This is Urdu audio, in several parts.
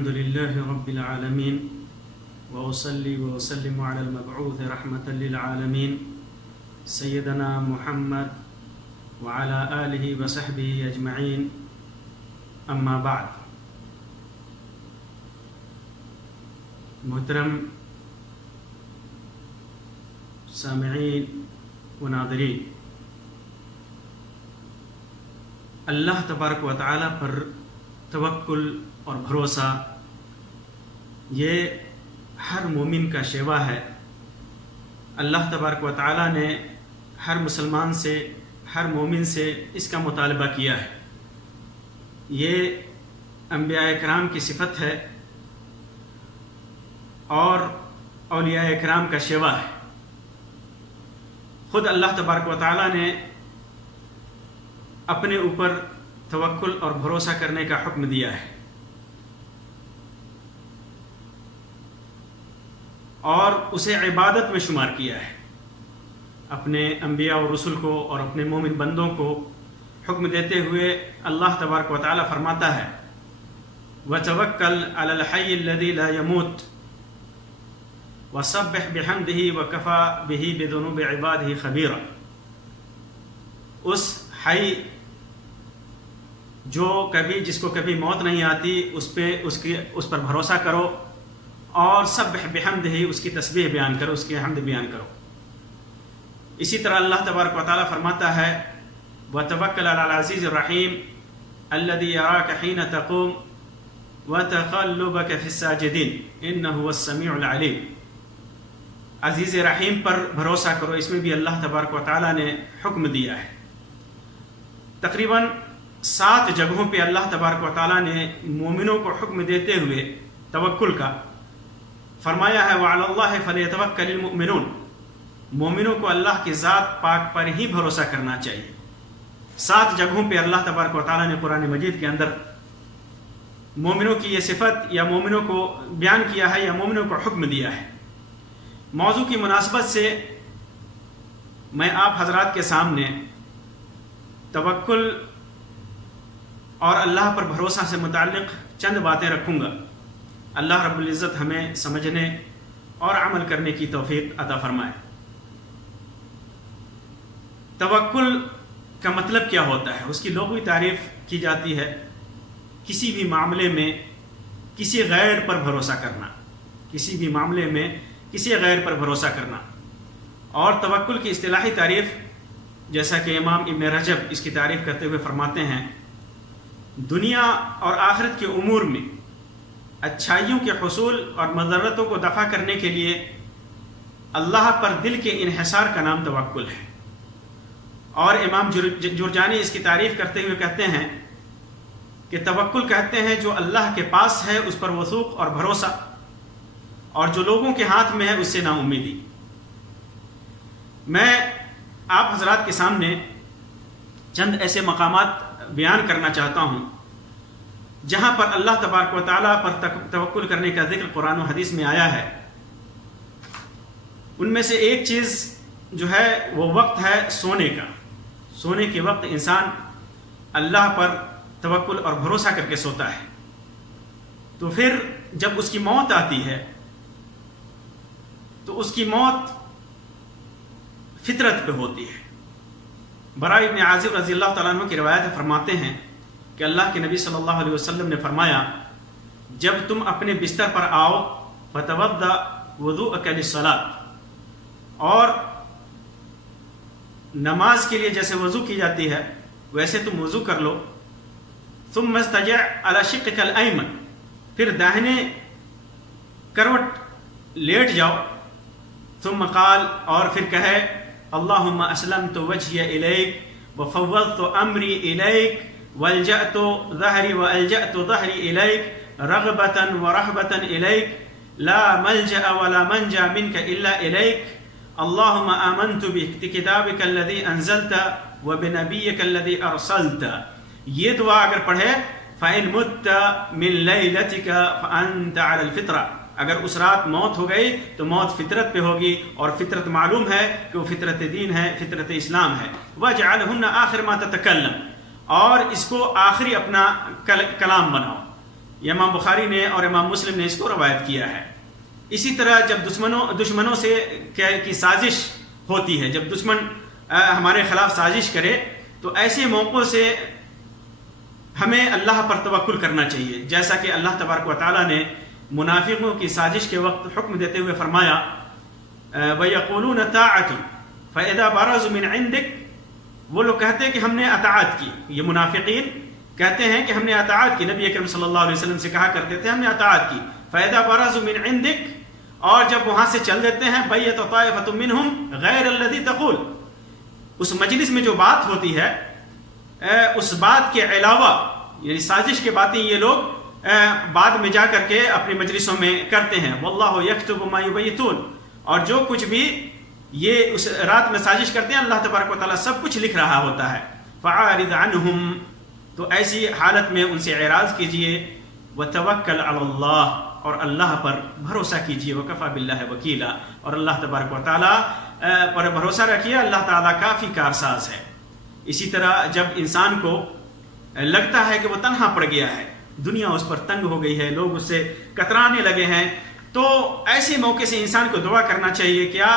الحمد لله رب العالمين وأصلي وأسلم على المبعوث رحمة للعالمين سيدنا محمد وعلى آله وصحبه أجمعين أما بعد. محترم سامعین و ناظرین، اللہ تبارک و تعالی پر توکل اور بھروسہ یہ ہر مومن کا شیوا ہے. اللہ تبارک و تعالی نے ہر مسلمان سے، ہر مومن سے اس کا مطالبہ کیا ہے. یہ انبیاء کرام کی صفت ہے اور اولیاء کرام کا شیوا ہے. خود اللہ تبارک و تعالی نے اپنے اوپر توکل اور بھروسہ کرنے کا حکم دیا ہے اور اسے عبادت میں شمار کیا ہے. اپنے انبیاء و رسل کو اور اپنے مومن بندوں کو حکم دیتے ہوئے اللہ تبارک و تعالی فرماتا ہے وَتَوَكَّلْ عَلَى الْحَيِّ الَّذِي لَا يَمُوتُ وَسَبِّحْ بِحَمْدِهِ وَكَفَى بِهِ بِذُنُوبِ عِبَادِهِ خَبِيرًا. اس حی جس کو کبھی موت نہیں آتی اس پر بھروسہ کرو اور سبح بحمدہ اس کی تسبیح بیان کرو، اس کی حمد بیان کرو. اسی طرح اللہ تبارک و تعالی فرماتا ہے وَتَوَكَّلْ عَلَى الْعَزِيزِ الرَّحِيمِ الَّذِي يَرَاكَ حِينَ تَقُومُ وَتَقَلُّبَكَ فِي السَّاجِدِينَ إِنَّهُ هُوَ السَّمِيعُ الْعَلِيمُ. عزیز رحیم پر بھروسہ کرو، اس میں بھی اللہ تبارک و تعالی نے حکم دیا ہے. تقریباً 7 جگہوں پہ اللہ تبارک و تعالی نے مومنوں کو حکم دیتے ہوئے توکل کا فرمایا ہے وَعَلَى اللَّهِ فَلْيَتَوَكَّلِ الْمُؤْمِنُونَ. مومنوں کو اللہ کی ذات پاک پر ہی بھروسہ کرنا چاہیے. 7 جگہوں پہ اللہ تبارک و تعالی نے قرآن مجید کے اندر مومنوں کی یہ صفت یا مومنوں کو بیان کیا ہے یا مومنوں کو حکم دیا ہے. موضوع کی مناسبت سے میں آپ حضرات کے سامنے توکل اور اللہ پر بھروسہ سے متعلق چند باتیں رکھوں گا. اللہ رب العزت ہمیں سمجھنے اور عمل کرنے کی توفیق عطا فرمائے. توکل کا مطلب کیا ہوتا ہے؟ اس کی لغوی تعریف کی جاتی ہے کسی بھی معاملے میں کسی غیر پر بھروسہ کرنا، کسی بھی معاملے میں کسی غیر پر بھروسہ کرنا. اور توکل کی اصطلاحی تعریف جیسا کہ امام ابن رجب اس کی تعریف کرتے ہوئے فرماتے ہیں دنیا اور آخرت کے امور میں اچھائیوں کے حصول اور مضرتوں کو دفع کرنے کے لیے اللہ پر دل کے انحصار کا نام توکل ہے. اور امام جرجانی اس کی تعریف کرتے ہوئے کہتے ہیں کہ توکل کہتے ہیں جو اللہ کے پاس ہے اس پر وثوق اور بھروسہ، اور جو لوگوں کے ہاتھ میں ہے اس سے نا امیدی. میں آپ حضرات کے سامنے چند ایسے مقامات بیان کرنا چاہتا ہوں جہاں پر اللہ تبارک و تعالیٰ پر توکل کرنے کا ذکر قرآن و حدیث میں آیا ہے. ان میں سے ایک چیز جو ہے وہ وقت ہے سونے کا. سونے کے وقت انسان اللہ پر توکل اور بھروسہ کر کے سوتا ہے. تو پھر جب اس کی موت آتی ہے تو اس کی موت فطرت پہ ہوتی ہے. براء ابن عازب رضی اللہ تعالیٰ عنہ کی روایت فرماتے ہیں کہ اللہ کے نبی صلی اللہ علیہ وسلم نے فرمایا جب تم اپنے بستر پر آؤ فتوضأ وضوءک للصلاۃ، اور نماز کے لیے جیسے وضو کی جاتی ہے ویسے تم وضو کر لو. ثم استجع علی شقک الایمن، پھر داہنے کروٹ لیٹ جاؤ. ثم قال، اور پھر کہے اللہم اسلمت وجہی الیک وفوضت امری الیک والجأت ظہری والجأت ظہری الیک رغبتا ورہبتا الیک لا ملجأ ولا منجا منک الا الیک اللہم آمنت بکتابک الذی انزلت وبنبیک الذی ارسلت. یہ دعا اگر پڑھے فإن مت من لیلتک فأنت علی الفطرہ، اگر اس رات موت ہو گئی تو موت فطرت پہ ہوگی، اور فطرت معلوم ہے کہ وہ فطرت دین ہے، فطرت اسلام ہے. وَاجْعَلْهُنَّ آخِرَ مَا تَتَكَلَّمُ، اور اس کو آخری اپنا کلام بناؤ. یہ امام بخاری نے اور امام مسلم نے اس کو روایت کیا ہے۔ اسی طرح جب دشمنوں سے کی سازش ہوتی ہے، جب دشمن ہمارے خلاف سازش کرے تو ایسے موقعوں سے ہمیں اللہ پر توکل کرنا چاہیے، جیسا کہ اللہ تبارک و تعالیٰ نے منافقوں کی سازش کے وقت حکم دیتے ہوئے فرمایا وَيَقُولُونَ طَاعَةٌ فَإِذَا بَرَزُوا مِنْ عِنْدِكَ، وہ لوگ کہتے ہیں کہ ہم نے اطاعت کی، یہ منافقین کہتے ہیں کہ ہم نے اطاعت کی، نبی اکرم صلی اللہ علیہ وسلم سے کہا کرتے تھے ہم نے اطاعت کی، فَإِذَا بَرَزُوا مِنْ عِنْدِكَ، اور جب وہاں سے چل دیتے ہیں بَيَّتَ طَائِفَةٌ مِّنْهُمْ غَيْرَ الَّذِي تَقُولُ، اس مجلس میں جو بات ہوتی ہے اس بات کے علاوہ، یعنی سازش کے باتیں یہ لوگ بعد میں جا کر کے اپنی مجلسوں میں کرتے ہیں، وَاللَّهُ يَكْتُبُ مَا يُبَيِّتُونَ، اور جو کچھ بھی یہ اس رات میں سازش کرتے ہیں اللہ تبارک و تعالیٰ سب کچھ لکھ رہا ہوتا ہے۔ فَعَارِضْ عَنْهُمْ، تو ایسی حالت میں ان سے اعراض کیجئے، وَتَوَكَّلْ عَلَى اللَّهِ، اور اللہ پر بھروسہ کیجئے، وَكَفَى بِاللَّهِ وَكِيلًا، اور اللہ تبارک و تعالیٰ پر بھروسہ رکھیے، اللہ تعالیٰ کافی کارساز ہے۔ اسی طرح جب انسان کو لگتا ہے کہ وہ تنہا پڑ گیا ہے، دنیا اس پر تنگ ہو گئی ہے، لوگ اس سے کترانے لگے ہیں، تو ایسے موقع سے انسان کو دعا کرنا چاہیے، کیا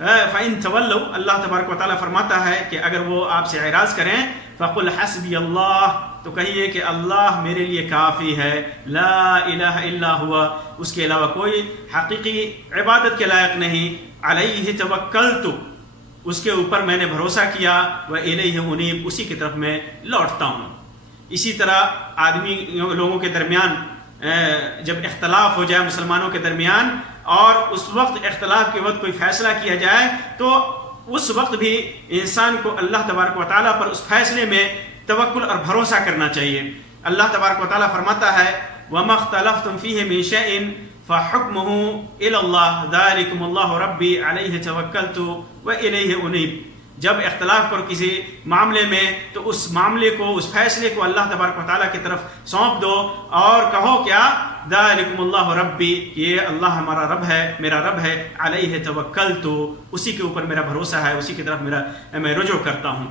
فَإِن تَوَلَّوْا، اللہ تبارک و تعالیٰ فرماتا ہے کہ اگر وہ آپ سے اعراض کریں فَقُلْ حَسْبِيَ اللَّهُ، تو کہیے کہ اللہ میرے لیے کافی ہے، لا الہ الا ہوا، اس کے علاوہ کوئی حقیقی عبادت کے لائق نہیں، علیہ توکلت، اس کے اوپر میں نے بھروسہ کیا، وَإِلَيْهِ أُنِيبُ، اسی کی طرف میں لوٹتا ہوں۔ اسی طرح آدمی لوگوں کے درمیان جب اختلاف ہو جائے مسلمانوں کے درمیان، اور اس وقت اختلاف کے وقت کوئی فیصلہ کیا جائے، تو اس وقت بھی انسان کو اللہ تبارک و تعالیٰ پر اس فیصلے میں توکل اور بھروسہ کرنا چاہیے۔ اللہ تبارک و تعالیٰ فرماتا ہے وَمَا اخْتَلَفْتُمْ فِيهِ مِنْ شَيْءٍ فَحُكْمُهُ إِلَى اللَّهِ ذَلِكُمُ اللَّهُ رَبِّي عَلَيْهِ تَوَكَّلْتُ وَإِلَيْهِ أُنِيبُ، جب اختلاف پر کسی معاملے میں تو اس معاملے کو، اس فیصلے کو اللہ تبارک و تعالیٰ کی طرف سونپ دو، اور کہو کیا ذَلِكُمُ اللَّهُ رَبِّي، یہ اللہ ہمارا رب ہے، میرا رب ہے، عَلَيْهِ تَوَكَّلْتُ، اسی کے اوپر میرا بھروسہ ہے، اسی کی طرف میں رجوع کرتا ہوں۔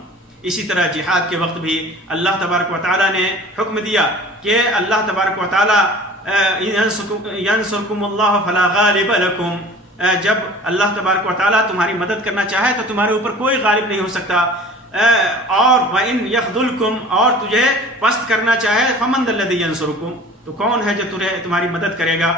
اسی طرح جہاد کے وقت بھی اللہ تبارک و تعالیٰ نے حکم دیا کہ اللہ تبارک و تعالیٰ يَنْصُرْكُمُ اللَّهُ فَلَا غَالِبَ لَكُمْ، جب اللہ تبارک و تعالیٰ تمہاری مدد کرنا چاہے تو تمہارے اوپر کوئی غالب نہیں ہو سکتا، اور وَإِنْ يَخْذُلْكُمْ، اور تجھے پست کرنا چاہے فَمَنْ ذَا الَّذِي يَنْصُرُكُمْ، تو کون ہے جو تمہاری مدد کرے گا،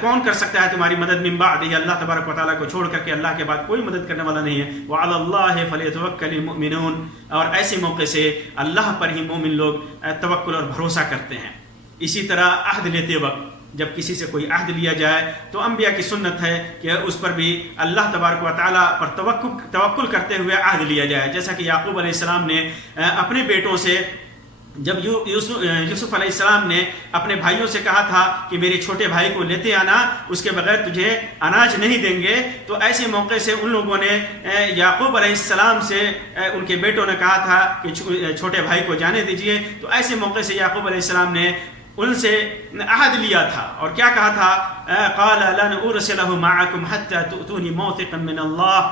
کون کر سکتا ہے تمہاری مدد من بعدہ، اللہ تبارک و تعالیٰ کو چھوڑ کر کے اللہ کے بعد کوئی مدد کرنے والا نہیں ہے، وَعَلَى اللَّهِ فَلْيَتَوَكَّلِ الْمُؤْمِنُونَ، اور ایسے موقع سے اللہ پر ہی مومن لوگ توکل اور بھروسہ کرتے ہیں۔ اسی طرح عہد لیتے وقت جب کسی سے کوئی عہد لیا جائے تو انبیاء کی سنت ہے کہ اس پر بھی اللہ تبارک و تعالیٰ پر توکل کرتے ہوئے عہد لیا جائے، جیسا کہ یعقوب علیہ السلام نے اپنے بیٹوں سے، جب یوسف علیہ السلام نے اپنے بھائیوں سے کہا تھا کہ میرے چھوٹے بھائی کو لیتے آنا، اس کے بغیر تجھے اناج نہیں دیں گے، تو ایسے موقع سے ان لوگوں نے یعقوب علیہ السلام سے، ان کے بیٹوں نے کہا تھا کہ چھوٹے بھائی کو جانے دیجئے، تو ایسے موقع سے یعقوب علیہ السلام نے ان سے عہد لیا تھا، اور کیا کہا تھا قال لن ارسلہ معکم حتی تؤتونی موثقا من اللہ،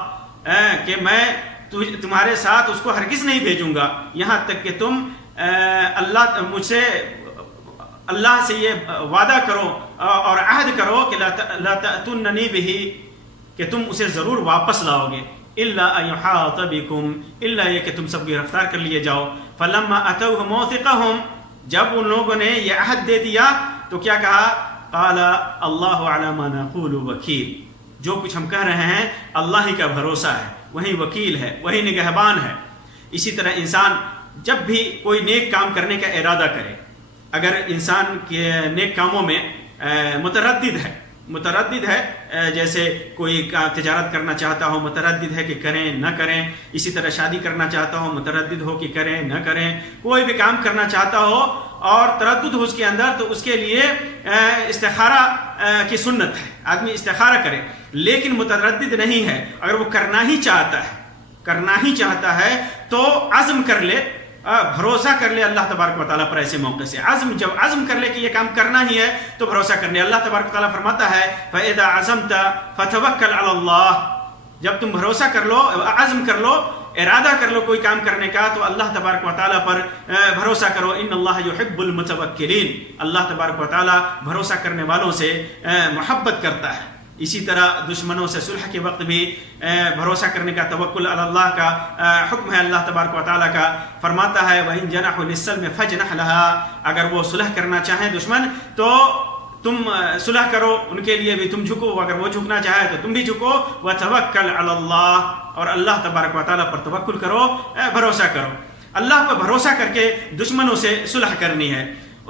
کہ میں تمہارے ساتھ اس کو ہرگز نہیں بھیجوں گا یہاں تک کہ تم مجھ سے اللہ سے یہ وعدہ کرو اور عہد کرو کہ لا تأتوننی بہ، کہ تم اسے ضرور واپس لاؤ گے، الا ان یحاط بکم، الا یہ کہ تم سب گرفتار کر لیے جاؤ۔ فلما اتوہ موثقہم، جب ان لوگوں نے یہ عہد دے دیا تو کیا کہا قال اللہ علی ما نقول وکیل، جو کچھ ہم کہہ رہے ہیں اللہ ہی کا بھروسہ ہے، وہی وکیل ہے، وہی نگہبان ہے۔ اسی طرح انسان جب بھی کوئی نیک کام کرنے کا ارادہ کرے، اگر انسان کے نیک کاموں میں متردد ہے، جیسے کوئی تجارت کرنا چاہتا ہو متردد ہے کہ کریں نہ کریں، اسی طرح شادی کرنا چاہتا ہو متردد ہو کہ کریں نہ کریں، کوئی بھی کام کرنا چاہتا ہو اور تردد ہو اس کے اندر، تو اس کے لیے استخارہ کی سنت ہے، آدمی استخارہ کرے، لیکن متردد نہیں ہے، اگر وہ کرنا ہی چاہتا ہے تو عزم کر لے، بھروسہ کر لے اللہ تبارک و تعالیٰ پر۔ ایسے موقع سے جب عزم کر لے کہ یہ کام کرنا ہی ہے تو بھروسہ کر لے۔ اللہ تبارک و تعالیٰ فرماتا ہے فَإِذَا عَزَمْتَ فَتَوَكَّلْ عَلَى اللَّهِ، جب تم بھروسہ کر لو، عزم کر لو ارادہ کر لو کوئی کام کرنے کا تو اللہ تبارک و تعالیٰ پر بھروسہ کرو. ان اللہ یحب المتوکلین، اللہ تبارک و تعالیٰ بھروسہ کرنے والوں سے محبت کرتا ہے. اسی طرح دشمنوں سے صلح کے وقت بھی بھروسہ کرنے کا، توکل علی اللہ کا حکم ہے اللہ تبارک و تعالیٰ کا. فرماتا ہے وَإِن جَنَحُوا لِلسَّلْمِ فَاجْنَحْ لَهَا، اگر وہ صلح کرنا چاہیں دشمن تو تم صلح کرو ان کے لیے بھی، تم جھکو، اگر وہ جھکنا چاہے تو تم بھی جھکو. وَتَوَكَّلْ عَلَى اللَّهِ، اور اللہ تبارک و تعالیٰ پر توکل کرو، بھروسہ کرو. اللہ پر بھروسہ کر کے دشمنوں سے صلح کرنی ہے.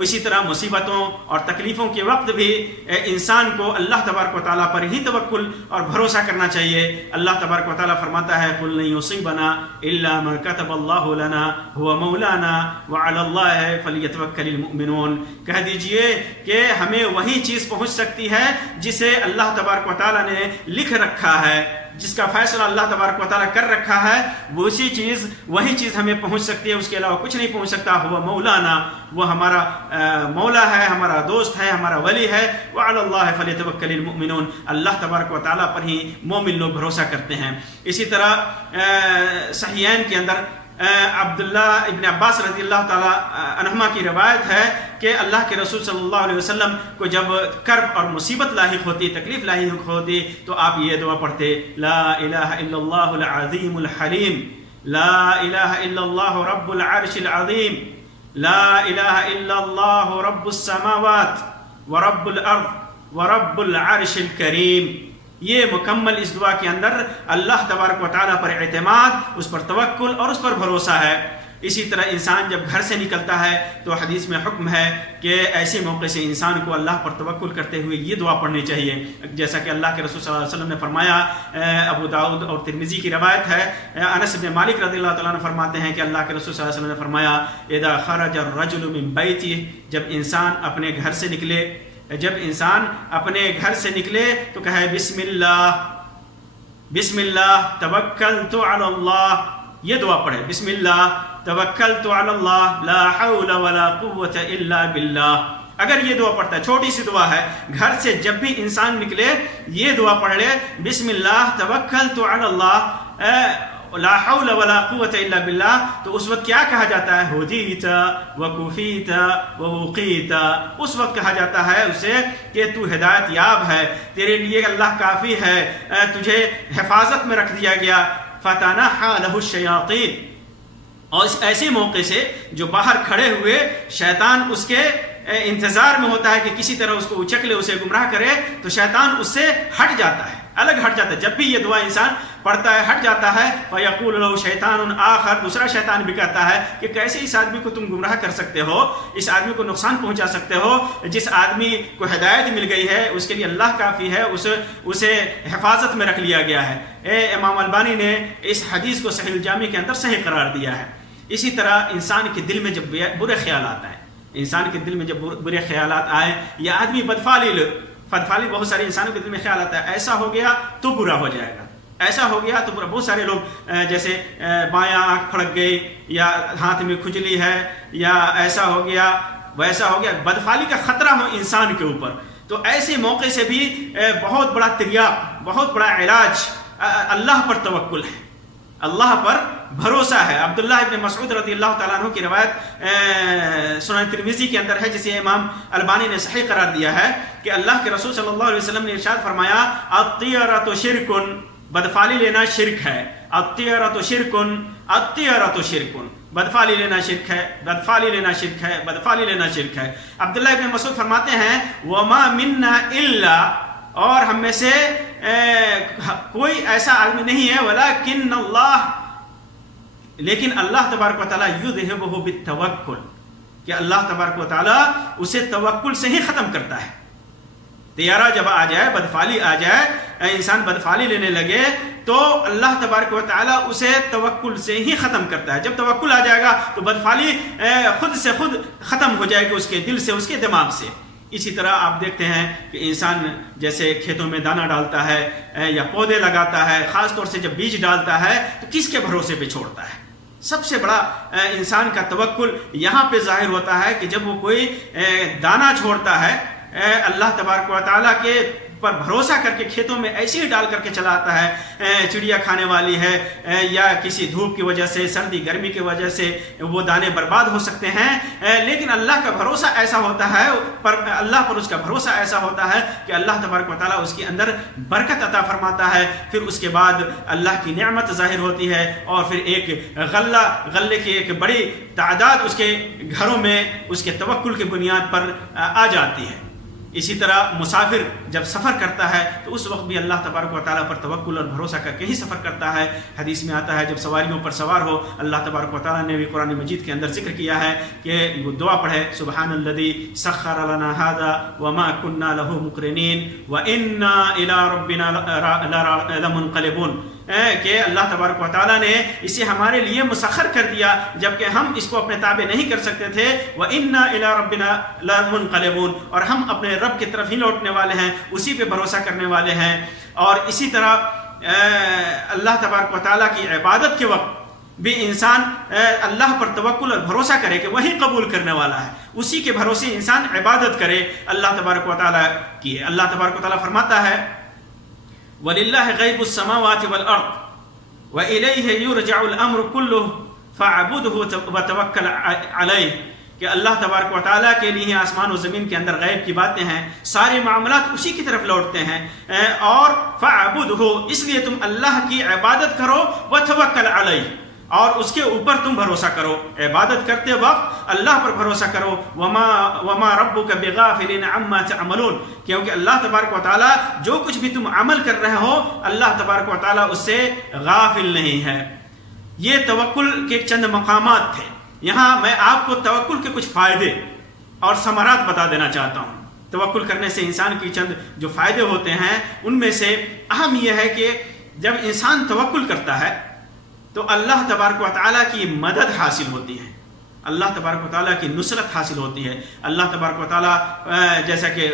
اسی طرح مصیبتوں اور تکلیفوں کے وقت بھی انسان کو اللہ تبارک و تعالیٰ پر ہی توکل اور بھروسہ کرنا چاہیے. اللہ تبارک و تعالیٰ فرماتا ہے قُلْ لَن يُصِيبَنَا إِلَّا مَا كَتَبَ اللَّهُ لَنَا هُوَ مَوْلَانَا وَعَلَى اللَّهِ فَلْيَتَوَكَّلِ الْمُؤْمِنُونَ. کہہ دیجئے کہ ہمیں وہی چیز پہنچ سکتی ہے جسے اللہ تبارک و تعالیٰ نے لکھ رکھا ہے، جس کا فیصلہ اللہ تبارک و تعالیٰ کر رکھا ہے، وہی چیز ہمیں پہنچ سکتی ہے، اس کے علاوہ کچھ نہیں پہنچ سکتا. ہوا مولانا، وہ ہمارا مولا ہے، ہمارا دوست ہے، ہمارا ولی ہے. وعلی اللہ فلیتوکل المؤمنون، اللہ تبارک و تعالیٰ پر ہی مومن لوگ بھروسہ کرتے ہیں. اسی طرح صحیحین کے اندر عبداللہ ابن عباس رضی اللہ تعالیٰ عنہما کی روایت ہے کہ اللہ کے رسول صلی اللہ علیہ وسلم کو جب کرب اور مصیبت لاحق ہوتی، تکلیف لاحق ہوتی، تو آپ یہ دعا پڑھتے: لا الہ الا اللہ العظیم الحلیم، لا الہ الا اللہ رب العرش العظیم، لا الہ الا اللہ رب السماوات ورب الارض ورب العرش الکریم. یہ مکمل اس دعا کے اندر اللہ تبارک و تعالیٰ پر اعتماد، اس پر توکل اور اس پر بھروسہ ہے. اسی طرح انسان جب گھر سے نکلتا ہے تو حدیث میں حکم ہے کہ ایسے موقع سے انسان کو اللہ پر توکل کرتے ہوئے یہ دعا پڑھنی چاہیے، جیسا کہ اللہ کے رسول صلی اللہ علیہ وسلم نے فرمایا. ابو داؤد اور ترمذی کی روایت ہے، انس بن مالک رضی اللہ تعالیٰ عنہ فرماتے ہیں کہ اللہ کے رسول صلی اللہ علیہ وسلم نے فرمایا: اذا خرج الرجل من بیتہ، جب انسان اپنے گھر سے نکلے تو کہے بسم اللہ، بسم اللہ توکلت علی اللہ. یہ دعا پڑھے: بسم اللہ توکلت علی اللہ لا حول ولا قوة الا باللہ. اگر یہ دعا پڑھتا ہے، چھوٹی سی دعا ہے، گھر سے جب بھی انسان نکلے یہ دعا پڑھ لے: بسم اللہ توکلت علی اللہ لا حول ولا قوة الا باللہ. تو اس وقت کیا کہا جاتا ہے؟ ہدیت وکفیت ووقیت. اس وقت کہا جاتا ہے اسے کہ تو ہدایت یاب ہے، تیرے لیے اللہ کافی ہے، تجھے حفاظت میں رکھ دیا گیا. فتنحى له الشیاطین. اور اس ایسے موقع سے جو باہر کھڑے ہوئے شیطان اس کے انتظار میں ہوتا ہے کہ کسی طرح اس کو اچک لے، اسے گمراہ کرے، تو شیطان اس سے ہٹ جاتا ہے، الگ ہٹ جاتا ہے. جب بھی یہ دعا انسان پڑھتا ہے ہٹ جاتا ہے. فَيَقُولُ لَهُ شَيْطَانٌ آخر، دوسرا شیطان بھی کہتا ہے کہ کیسے اس آدمی کو تم گمراہ کر سکتے ہو، اس آدمی کو نقصان پہنچا سکتے ہو، جس آدمی کو ہدایت مل گئی ہے اس کے لیے اللہ کافی ہے، اسے حفاظت میں رکھ لیا گیا ہے. امام البانی نے اس حدیث کو صحیح الجامع کے اندر صحیح قرار دیا ہے. اسی طرح انسان کے دل میں جب برے خیالات آئیں، انسان کے دل میں جب برے خیالات آئیں، یا آدمی بدفعلی بہت سارے انسانوں کے دل میں خیال آتا ہے ایسا ہو گیا تو برا ہو جائے گا، ایسا ہو گیا تو برا. بہت سارے لوگ جیسے بایاں آنکھ پھڑک گئی، یا ہاتھ میں کھجلی ہے، یا ایسا ہو گیا ویسا ہو گیا، بدفعلی کا خطرہ ہو انسان کے اوپر، تو ایسے موقع سے بھی بہت بڑا تریاق، بہت بڑا علاج اللہ پر توکل ہے، اللہ پر بھروسہ ہے. عبداللہ ابن مسعود رضی اللہ تعالیٰ عنہ کی روایت سنن ترمذی کے اندر ہے، جسے امام البانی نے صحیح قرار دیا ہے کہ اللہ کے رسول صلی اللہ علیہ وسلم نے ارشاد فرمایا: الطیرۃ شرک، بدفعلی لینا شرک ہے. الطیرۃ شرک، الطیرۃ شرک، بدفعلی لینا شرک ہے، بدفعلی لینا شرک ہے، بدفعلی لینا شرک ہے. عبداللہ ابن مسعود فرماتے ہیں: وما منا الا، اور ہم میں سے کوئی ایسا آدمی نہیں ہے، ولیکن اللہ، لیکن اللہ تبارک و تعالیٰ یذہبہ بالتوکل، کہ اللہ تبارک و تعالیٰ اسے توکل سے ہی ختم کرتا ہے. طیارہ جب آ جائے، بدفعلی آ جائے، انسان بدفعلی لینے لگے، تو اللہ تبارک و تعالیٰ اسے توکل سے ہی ختم کرتا ہے. جب توکل آ جائے گا تو بدفعلی خود سے خود ختم ہو جائے گی اس کے دل سے، اس کے دماغ سے. اسی طرح آپ دیکھتے ہیں کہ انسان جیسے کھیتوں میں دانہ ڈالتا ہے یا پودے لگاتا ہے، خاص طور سے جب بیج ڈالتا ہے تو کس کے بھروسے پہ چھوڑتا ہے؟ سب سے بڑا انسان کا توکل یہاں پہ ظاہر ہوتا ہے کہ جب وہ کوئی دانہ چھوڑتا ہے اللہ تبارک و تعالیٰ کے پر بھروسہ کر کے کھیتوں میں ایسے ہی ڈال کر کے چلا آتا ہے، چڑیا کھانے والی ہے یا کسی دھوپ کی وجہ سے، سردی گرمی کی وجہ سے وہ دانے برباد ہو سکتے ہیں، لیکن اللہ کا بھروسہ ایسا ہوتا ہے، اللہ پر اس کا بھروسہ ایسا ہوتا ہے کہ اللہ تبارک و تعالیٰ اس کے اندر برکت عطا فرماتا ہے، پھر اس کے بعد اللہ کی نعمت ظاہر ہوتی ہے، اور پھر ایک غلے کی ایک بڑی تعداد اس کے گھروں میں اس کے توکل کی بنیاد پر آ جاتی ہے۔ اسی طرح مسافر جب سفر کرتا ہے تو اس وقت بھی اللہ تبارک و تعالیٰ پر توکل اور بھروسہ کر کے ہی سفر کرتا ہے۔ حدیث میں آتا ہے جب سواریوں پر سوار ہو، اللہ تبارک و تعالیٰ نے بھی قرآن مجید کے اندر ذکر کیا ہے کہ وہ دعا پڑھے، سبحان الذی سخر لنا ھذا وما كنا له مقرنین وانا الی ربنا لمنقلبون، کہ اللہ تبارک و تعالیٰ نے اسے ہمارے لیے مسخر کر دیا جبکہ ہم اس کو اپنے تابع نہیں کر سکتے تھے، وَإِنَّا إِلَىٰ رَبِّنَا لَمُنْقَلِبُونَ، اور ہم اپنے رب کی طرف ہی لوٹنے والے ہیں، اسی پہ بھروسہ کرنے والے ہیں۔ اور اسی طرح اللہ تبارک و تعالیٰ کی عبادت کے وقت بھی انسان اللہ پر توکل اور بھروسہ کرے کہ وہی قبول کرنے والا ہے، اسی کے بھروسے انسان عبادت کرے اللہ تبارک و تعالیٰ کی۔ اللہ تبارک و تعالیٰ فرماتا ہے وَلِلَّهِ غَيْبُ السَّمَاوَاتِ وَالْأَرْضِ وَإِلَيْهِ يُرْجَعُ الْأَمْرُ كُلُّهُ فَاعْبُدْهُ وَتَوَكَّلْ عَلَيْهِ، کہ اللہ تبارک و تعالیٰ کے لیے آسمان و زمین کے اندر غیب کی باتیں ہیں، سارے معاملات اسی کی طرف لوٹتے ہیں، اور فَاعْبُدْهُ، اس لیے تم اللہ کی عبادت کرو، وَتَوَكَّلْ عَلَيْهِ، اور اس کے اوپر تم بھروسہ کرو، عبادت کرتے وقت اللہ پر بھروسہ کرو، وما ربک بغافل عما تعملون، کیونکہ اللہ تبارک و تعالیٰ جو کچھ بھی تم عمل کر رہے ہو اللہ تبارک و تعالیٰ اس سے غافل نہیں ہے۔ یہ توکل کے چند مقامات تھے، یہاں میں آپ کو توکل کے کچھ فائدے اور ثمرات بتا دینا چاہتا ہوں۔ توکل کرنے سے انسان کی چند جو فائدے ہوتے ہیں ان میں سے اہم یہ ہے کہ جب انسان توکل کرتا ہے تو اللہ تبارک و تعالیٰ کی مدد حاصل ہوتی ہے، اللہ تبارک و تعالیٰ کی نصرت حاصل ہوتی ہے۔ اللہ تبارک و تعالیٰ جیسا کہ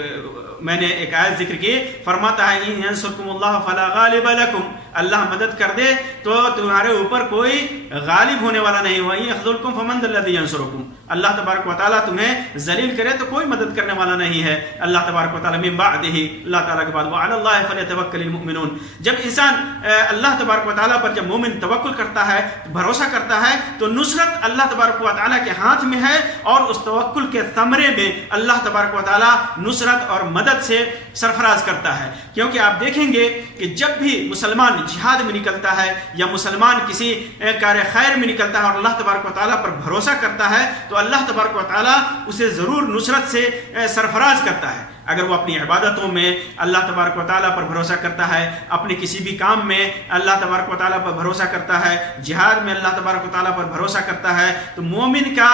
میں نے ایک آیت ذکر کی، فرماتا ہے ان ینصرکم اللہ فلا غالب لکم، اللہ مدد کر دے تو تمہارے اوپر کوئی غالب ہونے والا نہیں، وَإِن يَخْذُلْكُمْ فَمَنْ ذَا الَّذِي يَنصُرُكُمْ، اللہ تبارک و تعالیٰ تمہیں ذلیل کرے تو کوئی مدد کرنے والا نہیں ہے۔ اللہ تبارک و تعالیٰ من بعدہ، اللہ تعالیٰ کے بعد وَعَلَى اللَّهِ فَلْيَتَوَكَّلِ الْمُؤْمِنُونَ، جب انسان اللہ تبارک و تعالیٰ پر جب مومن توکل کرتا ہے، بھروسہ کرتا ہے، تو نصرت اللہ تبارک و تعالیٰ کے ہاتھ میں ہے، اور اس توکل کے ثمرے میں اللہ تبارک و تعالیٰ نصرت اور مدد سے سرفراز کرتا ہے۔ کیونکہ آپ دیکھیں گے کہ جب بھی مسلمان جہاد میں نکلتا ہے یا مسلمان کسی کار خیر میں نکلتا ہے اور اللہ تبارک و تعالیٰ پر بھروسہ کرتا ہے تو اللہ تبارک و تعالیٰ اسے ضرور نصرت سے سرفراز کرتا ہے۔ اگر وہ اپنی عبادتوں میں اللہ تبارک و تعالیٰ پر بھروسہ کرتا ہے، اپنے کسی بھی کام میں اللہ تبارک و تعالیٰ پر بھروسہ کرتا ہے، جہاد میں اللہ تبارک و تعالیٰ پر بھروسہ کرتا ہے، تو مومن کا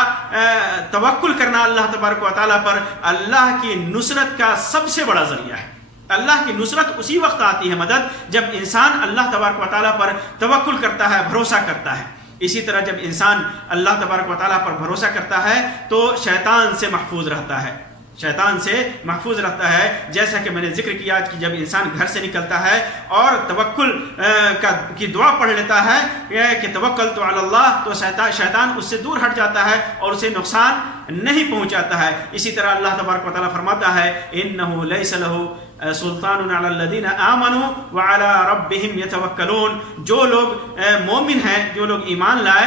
توکل کرنا اللہ تبارک و تعالیٰ پر اللہ کی نصرت کا سب سے بڑا ذریعہ ہے۔ اللہ کی نصرت اسی وقت آتی ہے مدد جب انسان اللہ تبارک و تعالیٰ پر توکل کرتا ہے، بھروسہ کرتا ہے۔ اسی طرح جب انسان اللہ تبارک و تعالیٰ پر بھروسہ کرتا ہے تو شیطان سے محفوظ رہتا ہے، شیطان سے محفوظ رہتا ہے، جیسا کہ میں نے ذکر کیا کہ جب انسان گھر سے نکلتا ہے اور توکل کی دعا پڑھ لیتا ہے کہ توکلت علی اللہ، تو شیطان اس سے دور ہٹ جاتا ہے اور اسے نقصان نہیں پہنچاتا ہے۔ اسی طرح اللہ تبارک و تعالیٰ فرماتا ہے انہ لیس لہ سلطان علی الذین آمنوا وعلی ربہم یتوکلون، جو لوگ مومن ہیں، جو لوگ ایمان لائے،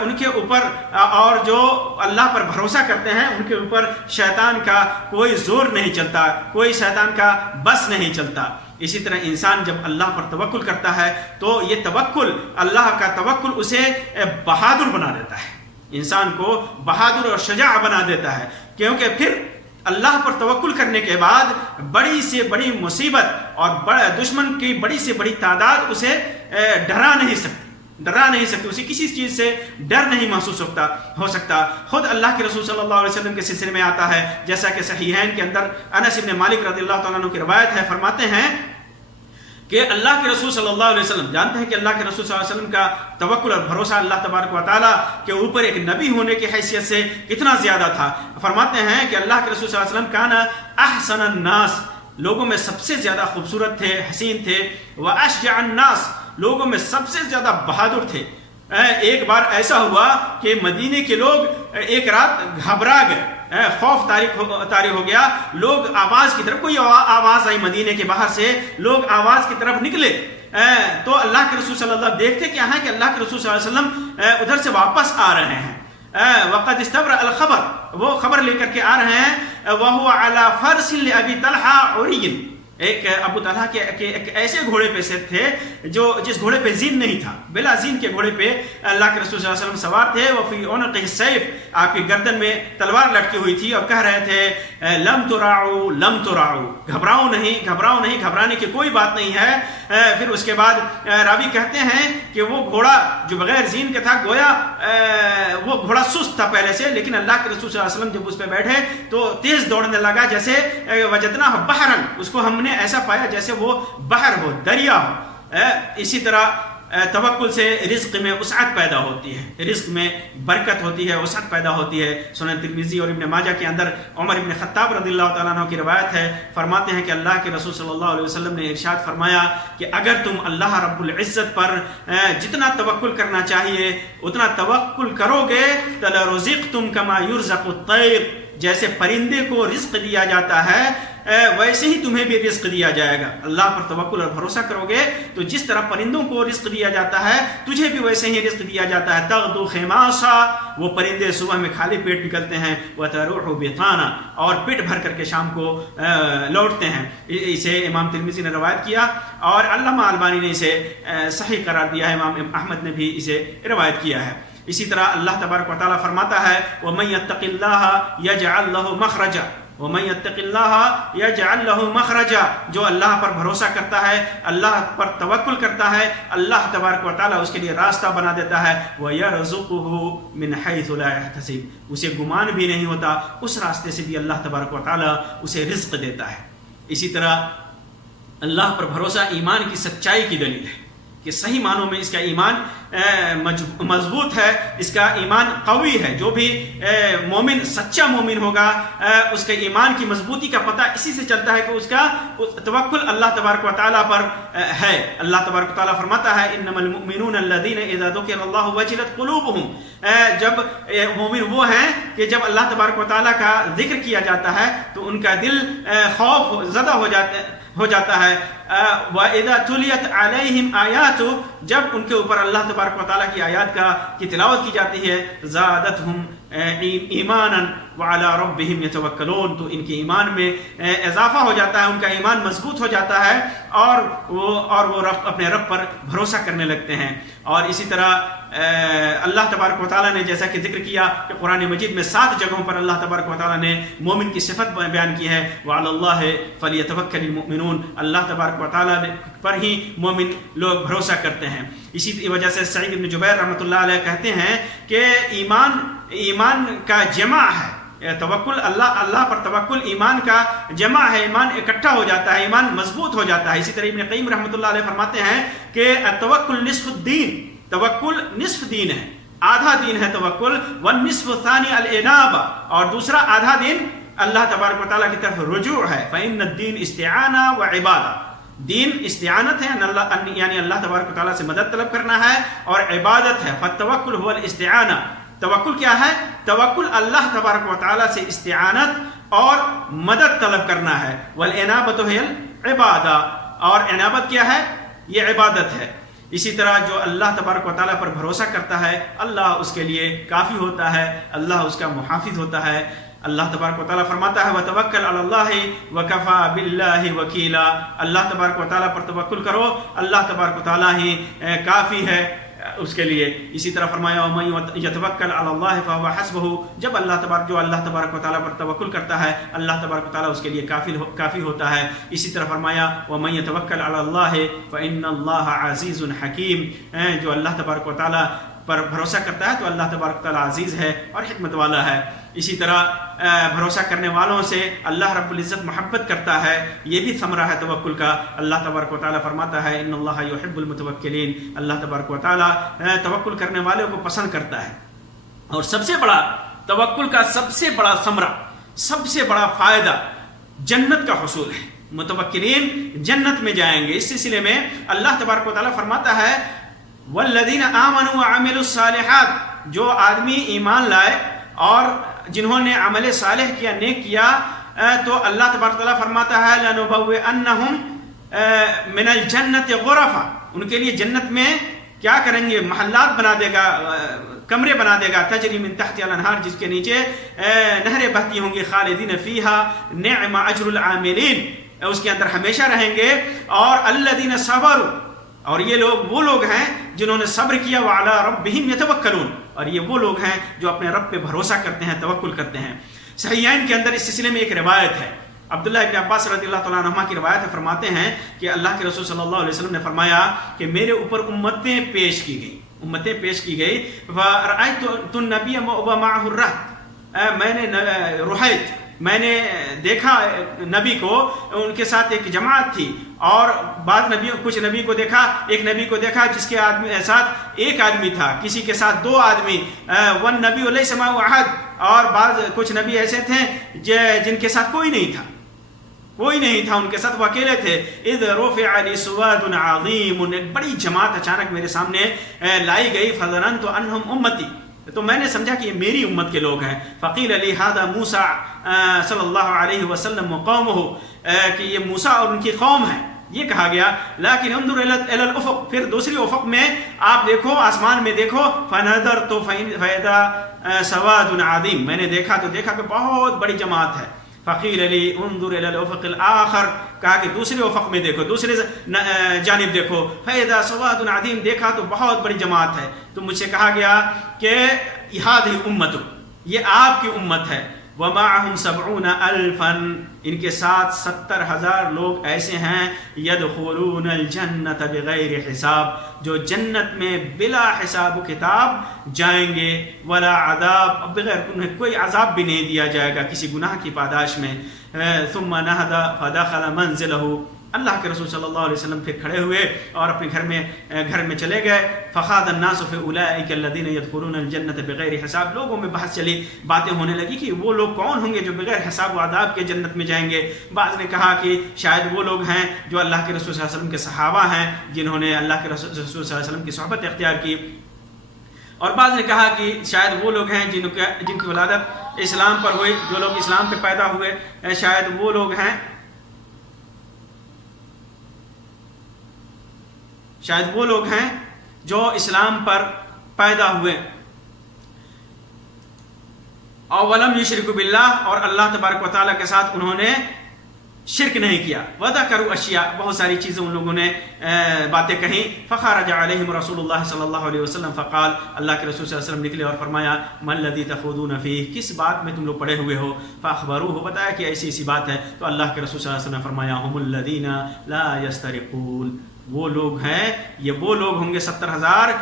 ان کے اوپر اور جو اللہ پر بھروسہ کرتے ہیں ان کے اوپر شیطان کا کوئی زور نہیں چلتا، کوئی شیطان کا بس نہیں چلتا۔ اسی طرح انسان جب اللہ پر توکل کرتا ہے تو یہ توکل، اللہ کا توکل اسے بہادر بنا دیتا ہے، انسان کو بہادر اور شجاع بنا دیتا ہے، کیونکہ پھر اللہ پر توکل کرنے کے بعد بڑی سے بڑی مصیبت اور دشمن کی بڑی سے بڑی تعداد اسے ڈرا نہیں سکتی، اسے کسی چیز سے ڈر نہیں محسوس ہو سکتا۔ خود اللہ کے رسول صلی اللہ علیہ وسلم کے سلسلے میں آتا ہے، جیسا کہ صحیحین کے اندر انس بن مالک رضی اللہ تعالیٰ عنہ کی روایت ہے، فرماتے ہیں کہ اللہ کے رسول صلی اللہ علیہ وسلم، جانتے ہیں کہ اللہ کے رسول صلی اللہ علیہ وسلم کا توکل اور بھروسہ اللہ تبارک و تعالیٰ کے اوپر ایک نبی ہونے کی حیثیت سے کتنا زیادہ تھا۔ فرماتے ہیں کہ اللہ کے رسول صلی اللہ علیہ وسلم کان احسن الناس، لوگوں میں سب سے زیادہ خوبصورت تھے، حسین تھے، واشجع الناس، لوگوں میں سب سے زیادہ بہادر تھے۔ ایک بار ایسا ہوا کہ مدینے کے لوگ ایک رات گھبرا گئے، خوف طاری ہو گیا. لوگ آواز کی طرف، کوئی آواز آئی مدینے کے باہر سے، لوگ آواز کی طرف نکلے تو اللہ کے رسول صلی اللہ علیہ وسلم دیکھتے کیا ہے کہ اللہ کے رسول صلی اللہ علیہ وسلم ادھر سے واپس آ رہے ہیں. وقد استبرأ الخبر، وہ خبر لے کر کے آ رہے ہیں. وهو على فرس لأبي طلحة عري، ایک ابو طلحہ کے ایک ایسے گھوڑے پہ سے تھے جو جس گھوڑے پہ زین نہیں تھا، بلا زین کے گھوڑے پہ اللہ کے رسول صلی اللہ علیہ وسلم سوار تھے. وفی عنقہ السیف، آپ کی گردن میں تلوار لٹکی ہوئی تھی، اور کہہ رہے تھے لم تراعوا لم تراعوا، گھبراؤ نہیں گھبراؤ نہیں، گھبرانے کی کوئی بات نہیں ہے. پھر اس کے بعد راوی کہتے ہیں کہ وہ گھوڑا جو بغیر زین کے تھا، گویا وہ گھوڑا سست تھا پہلے سے، لیکن اللہ کے رسول صلی اللہ علیہ وسلم جب اس پہ بیٹھے تو تیز دوڑنے لگا، جیسے وجدناہ بحرا، اس کو ہم نے ایسا پایا جیسے وہ بحر ہو، دریا ہو. اسی طرح توکل سے رزق میں وسعت پیدا ہوتی ہے، رزق میں برکت ہوتی ہے، وسعت پیدا ہوتی ہے. سنن ترمذی اور ابن ماجہ کے اندر عمر ابن خطاب رضی اللہ تعالیٰ عنہ کی روایت ہے، فرماتے ہیں کہ اللہ کے رسول صلی اللہ علیہ وسلم نے ارشاد فرمایا کہ اگر تم اللہ رب العزت پر جتنا توکل کرنا چاہیے اتنا توکل کرو گے، لرزقتم کما یرزق الطیر، جیسے پرندے کو رزق دیا جاتا ہے ویسے ہی تمہیں بھی رزق دیا جائے گا. اللہ پر توکل اور بھروسہ کرو گے تو جس طرح پرندوں کو رزق دیا جاتا ہے تجھے بھی ویسے ہی رزق دیا جاتا ہے. تغدو خماصا، وہ پرندے صبح میں خالی پیٹ نکلتے ہیں. وتروح بطانا، اور پیٹ بھر کر کے شام کو لوٹتے ہیں. اسے امام ترمذی نے روایت کیا اور علامہ البانی نے اسے صحیح قرار دیا ہے. امام احمد نے بھی اسے روایت کیا ہے. اسی طرح اللہ تبارک و تعالیٰ فرماتا ہے وَمَن يَتَّقِ اللَّهَ يَجْعَلْ لَهُ مَخْرَجًا، وَمَن يَتَّقِ اللَّهَ يَجْعَلْ لَهُ مَخْرَجًا، جو اللہ پر بھروسہ کرتا ہے، اللہ پر توکل کرتا ہے، اللہ تبارک و تعالیٰ اس کے لیے راستہ بنا دیتا ہے. وَيَرْزُقُهُ مِنْ حَيْثُ لَا يَحْتَسِبُ، اسے گمان بھی نہیں ہوتا، اس راستے سے بھی اللہ تبارک و تعالیٰ اسے رزق دیتا ہے. اسی طرح اللہ پر بھروسہ ایمان کی سچائی کی دلیل ہے کہ صحیح معنوں میں اس کا ایمان مضبوط ہے، اس کا ایمان قوی ہے. جو بھی مومن سچا مومن ہوگا اس کے ایمان کی مضبوطی کا پتہ اسی سے چلتا ہے کہ اس کا توکل اللہ تبارک و تعالیٰ پر ہے. اللہ تبارک و تعالیٰ فرماتا ہے انما المؤمنون الذين اذا ذكر الله وجلت قلوبهم، جب مومن وہ ہیں کہ جب اللہ تبارک و تعالیٰ کا ذکر کیا جاتا ہے تو ان کا دل خوف زدہ ہو جاتا ہے. وَإِذَا تُلِيَتْ عَلَيْهِمْ آيَاتُ، جب ان کے اوپر اللہ تبارک و تعالیٰ کی آیات کی تلاوت کی جاتی ہے، زَادَتْهُمْ ایمانا وعلی ربہم یتوکلون، تو ان کے ایمان میں اضافہ ہو جاتا ہے، ان کا ایمان مضبوط ہو جاتا ہے اور وہ اپنے رب پر بھروسہ کرنے لگتے ہیں. اور اسی طرح اللہ تبارک و تعالیٰ نے جیسا کہ ذکر کیا کہ قرآن مجید میں 7 جگہوں پر اللہ تبارک و تعالیٰ نے مومن کی صفت بیان کی ہے. وعلی اللہ فلیتوکل المؤمنون، اللہ تبارک و تعالیٰ پر ہی مومن لوگ بھروسہ کرتے ہیں. اسی وجہ سے سعید بن جبیر رحمۃ اللہ علیہ کہتے ہیں کہ ایمان کا جمع ہے، توکل اللہ پر توکل ایمان کا جمع ہے، ایمان اکٹھا ہو جاتا ہے، ایمان مضبوط ہو جاتا ہے. اسی طرح ابن قیم رحمۃ اللہ علیہ فرماتے ہیں کہ التوکل نصف الدین، توکل نصف دین ہے، آدھا دین ہے توکل. والنصف الثانی الانابہ، اور دوسرا آدھا دین اللہ تبارک و تعالیٰ کی طرف رجوع ہے. فإن الدین استعانہ و عبادہ، دین استعانت ہے یعنی اللہ تبارک و تعالیٰ سے مدد طلب کرنا ہے، اور عبادت ہے. فالتوکل هو الاستعانہ، توکل کیا ہے؟ توکل اللہ تبارک و تعالیٰ سے استعانت اور مدد طلب کرنا ہے. والانابۃ هی العبادہ، اور انابت کیا ہے؟ یہ عبادت ہے. اسی طرح جو اللہ تبارک و تعالیٰ پر بھروسہ کرتا ہے اللہ اس کے لیے کافی ہوتا ہے، اللہ اس کا محافظ ہوتا ہے. اللہ تبارک و تعالیٰ فرماتا ہے وَتَوَكَّلْ عَلَى اللَّهِ وَكَفَى بِاللَّهِ وَكِيلًا، اللہ تبارک و تعالیٰ پر توکل کرو، اللہ تبارک و تعالیٰ ہی کافی ہے اس کے لیے. اسی طرح فرمایا وَمَن يَتَوَكَّلْ عَلَى اللَّهِ فَهُوَ حَسْبُهُ، جب اللہ تبارک و تعالیٰ پر توکل کرتا ہے اللہ تبارک و تعالیٰ اس کے لیے کافی ہوتا ہے. اسی طرح فرمایا وَمَن يَتَوَكَّلْ عَلَى اللَّهِ فَإِنَّ اللَّهَ عَزِيزٌ حَكِيمٌ، جو اللہ تبارک و تعالیٰ پر بھروسہ کرتا ہے تو اللہ تبارک و تعالیٰ عزیز ہے اور حکمت والا ہے. اسی طرح بھروسہ کرنے والوں سے اللہ رب العزت محبت کرتا ہے، یہ بھی ثمرہ ہے توکل کا. اللہ تبارک و تعالیٰ فرماتا ہے ان اللہ یحب المتوکلین، اللہ تبارک و تعالیٰ توکل کرنے والوں کو پسند کرتا ہے. اور سب سے بڑا توکل کا سب سے بڑا ثمرہ، سب سے بڑا فائدہ جنت کا حصول ہے. متوکلین جنت میں جائیں گے. اس سلسلے میں اللہ تبارک و تعالیٰ فرماتا ہے والذین آمنوا وعملوا الصالحات، جو آدمی ایمان لائے اور جنہوں نے عمل صالح کیا، نیک کیا، تو اللہ تبارک تعالیٰ فرماتا ہے لَنُبَوِّئَنَّهُمْ مِنَ الْجَنَّةِ غُرَفًا، ان کے لیے جنت میں کیا کریں گے، محلات بنا دے گا، کمرے بنا دے گا، تجری من تحت الانہار، جس کے نیچے نہریں بہتی ہوں گی، خالدین فیہا نعم اجر العاملین، اس کے اندر ہمیشہ رہیں گے، اور الذین صبروا، اور یہ لوگ وہ لوگ ہیں جنہوں نے صبر کیا، وعلی ربہم یتوکلون، اور یہ وہ لوگ ہیں جو اپنے رب پہ بھروسہ کرتے ہیں، توکل کرتے ہیں۔ صحیحین کے اندر اس سلسلے میں ایک روایت ہے، عبداللہ ابن عباس رضی اللہ تعالیٰ عنہما کی روایت ہے، فرماتے ہیں کہ اللہ کے رسول صلی اللہ علیہ وسلم نے فرمایا کہ میرے اوپر امتیں پیش کی گئی، فَرَأَيْتُ النَّبِيَّ وَمَعَهُ الرَّهْطُ، میں نے دیکھا نبی کو، ان کے ساتھ ایک جماعت تھی، اور کچھ نبی کو دیکھا، ایک نبی کو دیکھا جس کے ساتھ ایک آدمی تھا، کسی کے ساتھ دو آدمی، وَالنَّبِيُّ لَيْسَ مَعَهُ أَحَدٌ، اور کچھ نبی ایسے تھے جن کے ساتھ کوئی نہیں تھا ان کے ساتھ، وہ اکیلے تھے۔ اذ رفع لي سواد عظیم، ایک بڑی جماعت اچانک میرے سامنے لائی گئی، فظننت انہم امتی، تو میں نے سمجھا کہ یہ میری امت کے لوگ ہیں۔ فقیل لی ھذا موسیٰ صلی اللہ علیہ وسلم وقومہ، کہ یہ موسیٰ اور ان کی قوم ہے، یہ کہا گیا۔ لیکن انظر الی الافق، پھر دوسری افق میں آپ دیکھو، آسمان میں دیکھو، فنظرت فاذا سواد عظیم، میں نے دیکھا کہ بہت بڑی جماعت ہے۔ فقیل لی انظر الی الافق الاخر، کہا کہ دوسرے افق میں دیکھو، دوسرے جانب دیکھو، فاذا سواد عظیم، دیکھا تو بہت بڑی جماعت ہے۔ تو مجھ سے کہا گیا کہ ھذہ امت، یہ آپ کی امت ہے، ومعهم 70,000، ان کے ساتھ 70,000 لوگ ایسے ہیں، يدخلون الجنة بغیر حساب، جو جنت میں بلا حساب و کتاب جائیں گے، ولا عذاب، بغیر انہیں کوئی عذاب بھی نہیں دیا جائے گا کسی گناہ کی پاداش میں۔ ثم نہض فدخل منزلہ، اللہ کے رسول صلی اللہ علیہ وسلم پھر کھڑے ہوئے اور اپنے گھر میں چلے گئے۔ فخاض الناس فی اولئک الذین یدخلون الجنۃ بغیر حساب، لوگوں میں بحث چلی، باتیں ہونے لگی کہ وہ لوگ کون ہوں گے جو بغیر حساب و عذاب کے جنت میں جائیں گے۔ بعض نے کہا کہ شاید وہ لوگ ہیں جو اللہ کے رسول صلی اللہ علیہ وسلم کے صحابہ ہیں، جنہوں نے اللہ کے رسول صلی اللہ علیہ وسلم کی صحبت اختیار کی، اور بعض نے کہا کہ شاید وہ لوگ ہیں جن کی ولادت اسلام پر ہوئی، جو لوگ اسلام پہ پیدا ہوئے، شاید وہ لوگ ہیں جو اسلام پر پیدا ہوئے، اور ولم یشرکوا باللہ، اور اللہ تبارک و تعالیٰ کے ساتھ انہوں نے شرک نہیں کیا۔ وذکروا اشیاء، بہت ساری چیزیں ان لوگوں نے باتیں کہیں۔ فخرج علیہم رسول اللہ صلی اللہ علیہ وسلم فقال، اللہ کے رسول صلی اللہ علیہ وسلم نکلے اور فرمایا ما الذی تخوضون فیہ، کس بات میں تم لوگ پڑے ہوئے ہو؟ فاخبروہ، بتایا کہ ایسی بات ہے۔ تو اللہ کے رسول صلی اللہ علیہ وسلم نے فرمایا هم الذین لا یسترقون، وہ لوگ ہیں، یہ وہ لوگ ہوں گے 70,000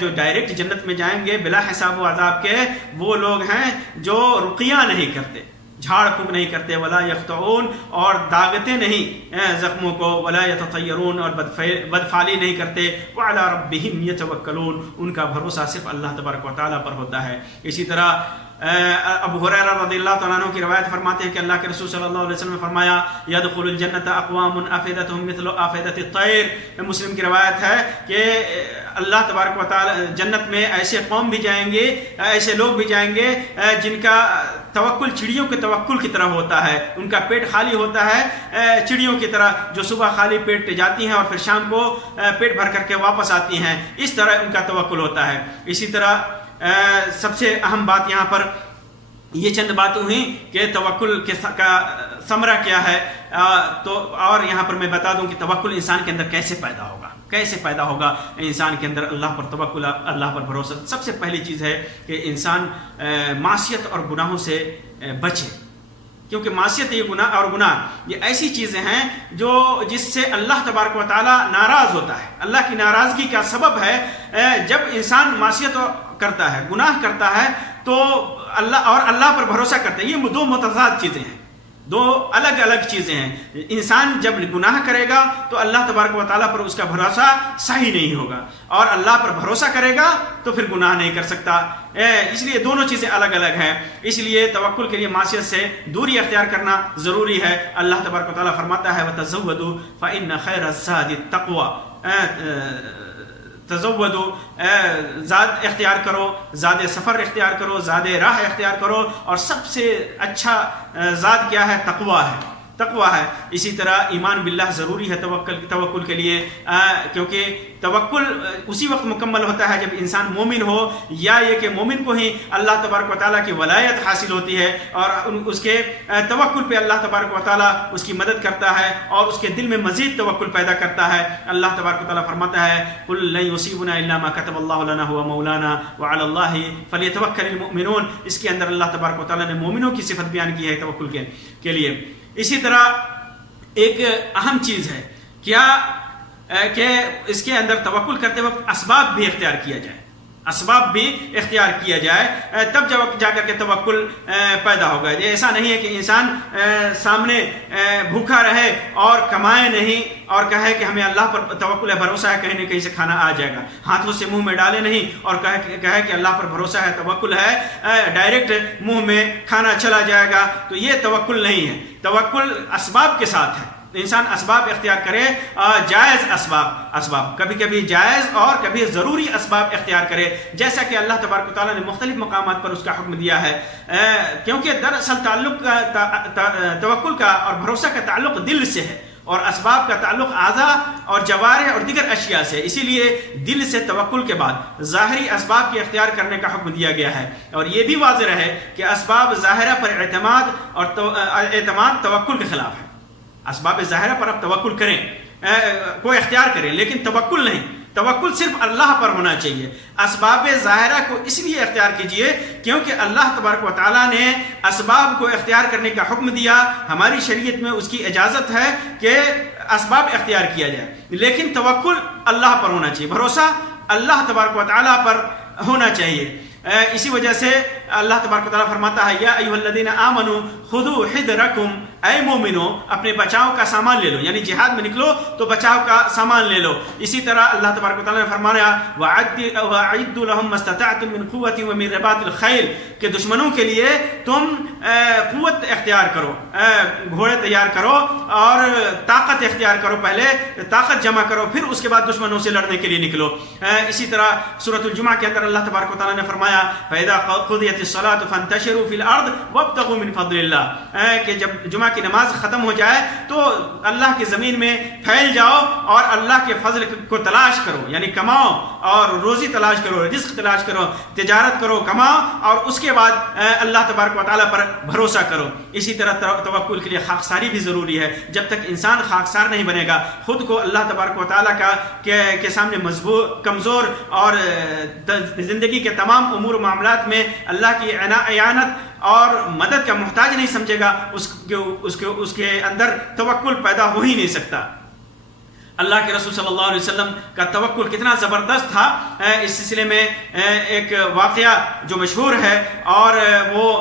جو ڈائریکٹ جنت میں جائیں گے بلا حساب و عذاب کے، وہ لوگ ہیں جو رقیہ نہیں کرتے، جھاڑ پھونک نہیں کرتے، ولا یقطعون، اور داغتے نہیں زخموں کو، ولا یتطیرون، اور بدفعلی نہیں کرتے، وعلی ربہم یتوکلون، ان کا بھروسہ صرف اللہ تبارک و تعالیٰ پر ہوتا ہے۔ اسی طرح ابو ہریرہ رضی اللہ تعالیٰ عنہ کی روایت فرماتے ہیں کہ اللہ کے رسول صلی اللہ علیہ وسلم نے فرمایا يدخل الجنة اقوام افئدتهم مثل افئدة الطير، مسلم کی روایت ہے کہ اللہ تبارک و تعالی جنت میں ایسے قوم بھی جائیں گے، ایسے لوگ بھی جائیں گے جن کا توکل چڑیوں کے توکل کی طرح ہوتا ہے، ان کا پیٹ خالی ہوتا ہے چڑیوں کی طرح، جو صبح خالی پیٹ جاتی ہیں اور پھر شام کو پیٹ بھر کر کے واپس آتی ہیں، اس طرح ان کا توکل ہوتا ہے۔ اسی طرح سب سے اہم بات یہاں پر یہ چند باتیں ہوئیں کہ توکل کا ثمرہ کیا ہے، تو اور یہاں پر میں بتا دوں کہ توکل انسان کے اندر کیسے پیدا ہوگا انسان کے اندر اللہ پر توکل، اللہ پر بھروسہ۔ سب سے پہلی چیز ہے کہ انسان معصیت اور گناہوں سے بچے، کیونکہ معصیت اور گناہ یہ ایسی چیزیں ہیں جس سے اللہ تبارک و تعالیٰ ناراض ہوتا ہے۔ اللہ کی ناراضگی کا سبب ہے جب انسان معصیت کرتا ہے، گناہ کرتا ہے، تو اللہ پر بھروسہ کرتا ہے۔ یہ دو متضاد چیزیں ہیں، دو الگ الگ چیزیں ہیں۔ انسان جب گناہ کرے گا تو اللہ تبارک و تعالیٰ پر اس کا بھروسہ صحیح نہیں ہوگا، اور اللہ پر بھروسہ کرے گا تو پھر گناہ نہیں کر سکتا۔ اس لیے دونوں چیزیں الگ الگ ہیں، اس لیے توکل کے لیے معصیت سے دوری اختیار کرنا ضروری ہے۔ اللہ تبارک و تعالیٰ فرماتا ہے وَتَزَوَّدُوا فَإِنَّ خَيْرَ الزَّادِ التَّقْوَىٰ، تزودو، زاد اختیار کرو، زاد سفر اختیار کرو، زاد راہ اختیار کرو، اور سب سے اچھا زاد کیا ہے؟ تقویٰ ہے، تقویٰ ہے۔ اسی طرح ایمان باللہ ضروری ہے توکل کے لیے، کیونکہ توکل اسی وقت مکمل ہوتا ہے جب انسان مومن ہو، یا یہ کہ مومن کو ہی اللہ تبارک و تعالیٰ کی ولایت حاصل ہوتی ہے، اور اس کے توکل پہ اللہ تبارک و تعالیٰ اس کی مدد کرتا ہے اور اس کے دل میں مزید توکل پیدا کرتا ہے۔ اللہ تبارک و تعالیٰ فرماتا ہے قُلْ لَن يُصِيبُنَا إِلَّا مَا كَتَبَ اللَّهُ لَنَا هُوَ مَوْلَانَا وَعَلَى اللَّهِ فَلْيَتَوَكَّلِ الْمُؤْمِنُونَ۔ اس کے اندر اللہ تبارک و تعالیٰ نے مومنوں کی صفت بیان کی ہے توکل کے لیے۔ اسی طرح ایک اہم چیز ہے کیا کہ اس کے اندر توکل کرتے وقت اسباب بھی اختیار کیا جائے، اسباب بھی اختیار کیا جائے، تب جا کر کے توکل پیدا ہوگا۔ یہ ایسا نہیں ہے کہ انسان سامنے بھوکا رہے اور کمائے نہیں اور کہے کہ ہمیں اللہ پر توکل ہے، بھروسہ ہے، کہیں نہ کہیں سے کھانا آ جائے گا، ہاتھوں سے منہ میں ڈالے نہیں اور کہے کہ اللہ پر بھروسہ ہے، توکل ہے، ڈائریکٹ منہ میں کھانا چلا جائے گا، تو یہ توکل نہیں ہے۔ توکل اسباب کے ساتھ ہے، انسان اسباب اختیار کرے، جائز اسباب، کبھی کبھی جائز اور کبھی ضروری اسباب اختیار کرے، جیسا کہ اللہ تبارک و تعالیٰ نے مختلف مقامات پر اس کا حکم دیا ہے، کیونکہ دراصل توکل کا اور بھروسہ کا تعلق دل سے ہے، اور اسباب کا تعلق اعضاء اور جوارح اور دیگر اشیاء سے، اسی لیے دل سے توکل کے بعد ظاہری اسباب کے اختیار کرنے کا حکم دیا گیا ہے۔ اور یہ بھی واضح رہے کہ اسباب ظاہرہ پر اعتماد توکل کے خلاف ہے۔ اسباب ظاہرہ پر آپ توکل کریں، کوئی اختیار کریں، لیکن توکل نہیں، توکل صرف اللہ پر ہونا چاہیے۔ اسباب ظاہرہ کو اس لیے اختیار کیجئے کیونکہ اللہ تبارک و تعالیٰ نے اسباب کو اختیار کرنے کا حکم دیا، ہماری شریعت میں اس کی اجازت ہے کہ اسباب اختیار کیا جائے، لیکن توکل اللہ پر ہونا چاہیے، بھروسہ اللہ تبارک و تعالیٰ پر ہونا چاہیے۔ اسی وجہ سے اللہ تبارک و تعالیٰ فرماتا ہے یا ایھا الذین آمنوا خذوا حذرکم، اے مومنو اپنے بچاؤ کا سامان لے لو، یعنی جہاد میں نکلو تو بچاؤ کا سامان لے لو۔ اسی طرح اللہ تبارک و تعالیٰ نے فرمایا وَأَعِدُّوا لَهُم مَّا اسْتَطَعْتُم مِّن قُوَّةٍ وَمِن رِّبَاطِ الْخَيْلِ، کہ دشمنوں کے لیے تم قوت اختیار کرو، گھوڑے تیار کرو اور طاقت اختیار کرو، پہلے طاقت جمع کرو، پھر اس کے بعد دشمنوں سے لڑنے کے لیے نکلو۔ اسی طرح سورۃ الجمعہ کے اندر اللہ تبارک و تعالیٰ نے فرمایا فَإِذَا قُضِيَتِ الصَّلَاةُ فَانتَشِرُوا فِي الْأَرْضِ وَابْتَغُوا مِن فَضْلِ اللَّهِ، کہ جب جمعہ کی نماز ختم ہو جائے تو اللہ کی زمین میں پھیل جاؤ اور اللہ کے فضل کو تلاش کرو، یعنی کماؤ اور روزی تلاش کرو، رزق تلاش کرو، تجارت کرو، کماؤ، اور اس کے بعد اللہ تبارک و تعالیٰ پر بھروسہ کرو۔ اسی طرح توکل کے لیے خاکساری بھی ضروری ہے، جب تک انسان خاکسار نہیں بنے گا، خود کو اللہ تبارک و تعالیٰ کے سامنے مضبوط، کمزور اور زندگی کے تمام امور و معاملات میں اللہ کی اعانت اور مدد کا محتاج نہیں سمجھے گا، اس کے اندر توکل پیدا ہو ہی نہیں سکتا۔ اللہ کے رسول صلی اللہ علیہ وسلم کا توکل کتنا زبردست تھا، اس سلسلے میں ایک واقعہ جو مشہور ہے اور وہ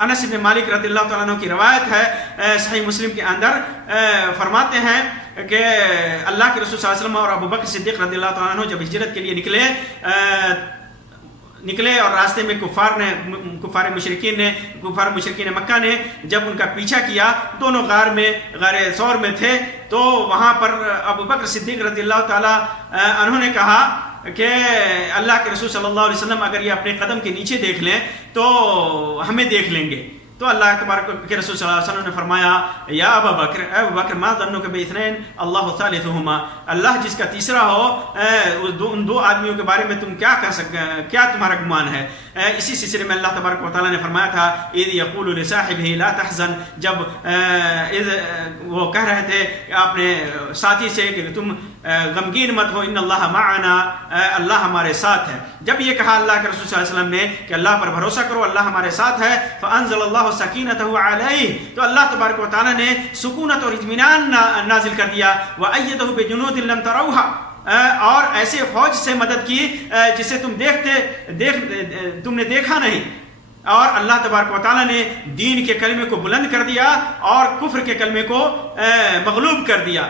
انس بن مالک رضی اللہ تعالیٰ عنہ کی روایت ہے، صحیح مسلم کے اندر فرماتے ہیں کہ اللہ کے رسول صلی اللہ علیہ وسلم اور ابو بکر صدیق رضی اللہ تعالیٰ عنہ جب ہجرت کے لیے نکلے اور راستے میں کفار مشرکین مکہ نے جب ان کا پیچھا کیا، دونوں غار ثور میں تھے، تو وہاں پر ابو بکر صدیق رضی اللہ تعالیٰ عنہ نے کہا کہ اللہ کے رسول صلی اللہ علیہ وسلم اگر یہ اپنے قدم کے نیچے دیکھ لیں تو ہمیں دیکھ لیں گے۔ تو اللہ تبارک کے رسول صلی اللہ علیہ وسلم نے فرمایا یا ابا بکر، اے ابو بکر ما ظنک باثنین اللہ ثالثہما، اللہ جس کا تیسرا ہو، ان دو آدمیوں کے بارے میں تم کیا کہہ سکتے، کیا تمہارا گمان ہے؟ اسی سلسلے میں اللہ تبارک و تعالیٰ نے فرمایا تھا اذ یقول لصاحبہ لا تحزن، جب وہ کہہ رہے تھے اپنے ساتھی سے کہ تم غمگین مت ہو، ان اللہ معنا، اللہ ہمارے ساتھ ہے۔ جب یہ کہا اللہ کے رسول صلی اللہ علیہ وسلم نے کہ اللہ پر بھروسہ کرو، اللہ ہمارے ساتھ ہے، فانزل اللہ سکینتہ علیہ، تو اللہ تبارک و تعالیٰ نے سکونت اور اطمینان نازل کر دیا، وأیدہ بجنود لم تروها، اور ایسے فوج سے مدد کی جسے تم نے دیکھا نہیں، اور اللہ تبارک و تعالیٰ نے دین کے کلمے کو بلند کر دیا اور کفر کے کلمے کو مغلوب کر دیا۔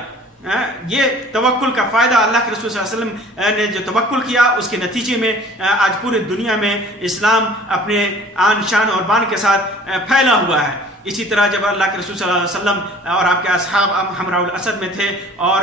یہ توکل کا فائدہ اللہ کے رسول صلی اللہ علیہ وسلم نے جو توکل کیا، اس کے نتیجے میں آج پورے دنیا میں اسلام اپنے آن شان اور بان کے ساتھ پھیلا ہوا ہے۔ اسی طرح جب اللہ کے رسول صلی اللہ علیہ وسلم اور آپ کے اصحاب حمراء الاسد میں تھے اور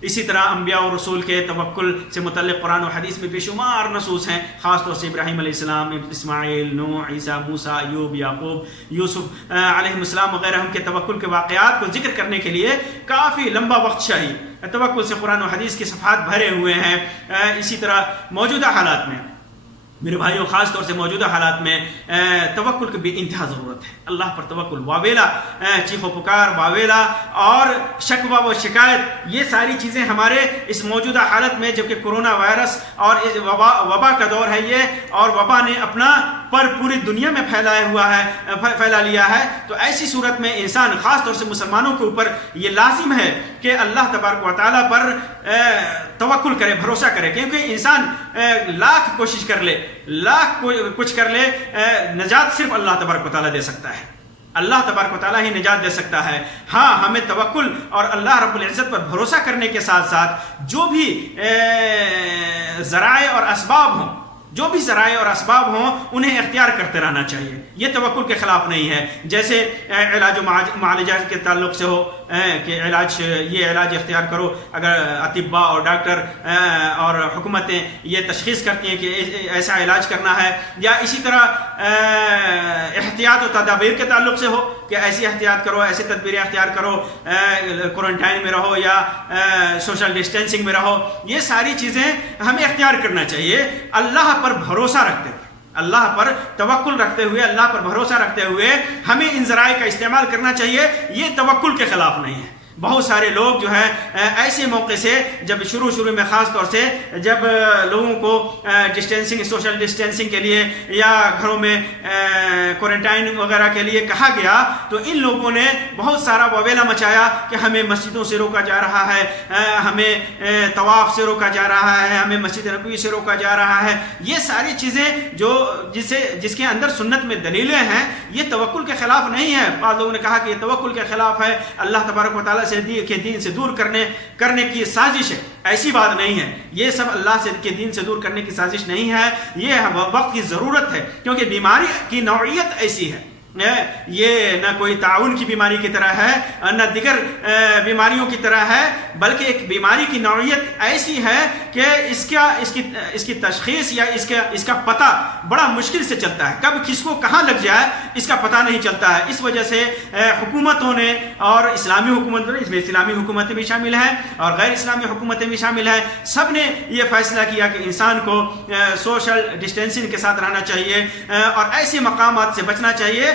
اسی طرح انبیاء و رسول کے توکل سے متعلق قرآن و حدیث میں بے شمار نصوص ہیں، خاص طور سے ابراہیم علیہ السلام، اسماعیل، نوح، عیسیٰ، موسیٰ، ایوب، یعقوب، یوسف علیہ السلام وغیرہ کے توکل کے واقعات کو ذکر کرنے کے لیے کافی لمبا وقت چاہیے۔ توکل سے قرآن و حدیث کے صفحات بھرے ہوئے ہیں۔ اسی طرح موجودہ حالات میں میرے بھائیوں، خاص طور سے موجودہ حالات میں توکل کی بے انتہا ضرورت ہے۔ اللہ پر توکل، واویلا، چیخ و پکار، واویلا اور شکوہ و شکایت، یہ ساری چیزیں ہمارے اس موجودہ حالت میں، جبکہ کرونا وائرس اور وبا کا دور ہے یہ، اور وبا نے اپنا پر پوری دنیا میں پھیلا لیا ہے، تو ایسی صورت میں انسان، خاص طور سے مسلمانوں کے اوپر یہ لازم ہے کہ اللہ تبارک و تعالیٰ پر توکل کرے، بھروسہ کرے، کیونکہ انسان لاکھ کوشش کر لے، لاکھ کچھ کر لے، نجات صرف اللہ تبارک و تعالیٰ دے سکتا ہے۔ اللہ تبارک و تعالیٰ ہی نجات دے سکتا ہے۔ ہاں، ہمیں توکل اور اللہ رب العزت پر بھروسہ کرنے کے ساتھ ساتھ جو بھی ذرائع اور اسباب ہوں انہیں اختیار کرتے رہنا چاہیے۔ یہ توکل کے خلاف نہیں ہے۔ جیسے علاج و معالجات کے تعلق سے ہو کہ یہ علاج اختیار کرو، اگر اطباء اور ڈاکٹر اور حکومتیں یہ تشخیص کرتی ہیں کہ ایسا علاج کرنا ہے، یا اسی طرح احتیاط و تدابیر کے تعلق سے ہو کہ ایسی احتیاط کرو، ایسے تدبیریں اختیار کرو، کوارنٹائن میں رہو یا سوشل ڈسٹینسنگ میں رہو، یہ ساری چیزیں ہمیں اختیار کرنا چاہیے۔ اللہ پر بھروسہ رکھتے ہوئے، اللہ پر توکل رکھتے ہوئے، اللہ پر بھروسہ رکھتے ہوئے ہمیں ان ذرائع کا استعمال کرنا چاہیے۔ یہ توکل کے خلاف نہیں ہے۔ بہت سارے لوگ جو ہیں ایسے موقع سے، جب شروع میں خاص طور سے جب لوگوں کو سوشل ڈسٹینسنگ کے لیے یا گھروں میں کوارنٹائن وغیرہ کے لیے کہا گیا، تو ان لوگوں نے بہت سارا وبیلا مچایا کہ ہمیں مسجدوں سے روکا جا رہا ہے، ہمیں طواف سے روکا جا رہا ہے، ہمیں مسجد نبوی سے روکا جا رہا ہے۔ یہ ساری چیزیں جس کے اندر سنت میں دلیلیں ہیں، یہ توکل کے خلاف نہیں ہے۔ بعض لوگوں نے کہا کہ یہ توکل کے خلاف ہے، اللہ تبارک و تعالیٰ کے دین سے دور کرنے کی سازش ہے۔ ایسی بات نہیں ہے، یہ سب اللہ کے دین سے دور کرنے کی سازش نہیں ہے، یہ وقت کی ضرورت ہے، کیونکہ بیماری کی نوعیت ایسی ہے۔ یہ نہ کوئی تعاون کی بیماری کی طرح ہے، نہ دیگر بیماریوں کی طرح ہے، بلکہ ایک بیماری کی نوعیت ایسی ہے کہ اس کی تشخیص یا اس کا پتہ بڑا مشکل سے چلتا ہے۔ کب کس کو کہاں لگ جائے اس کا پتہ نہیں چلتا ہے۔ اس وجہ سے حکومتوں نے، اور اسلامی حکومتوں نے، اس میں اسلامی حکومتیں بھی شامل ہیں اور غیر اسلامی حکومتیں بھی شامل ہیں، سب نے یہ فیصلہ کیا کہ انسان کو سوشل ڈسٹینسنگ کے ساتھ رہنا چاہیے اور ایسے مقامات سے بچنا چاہیے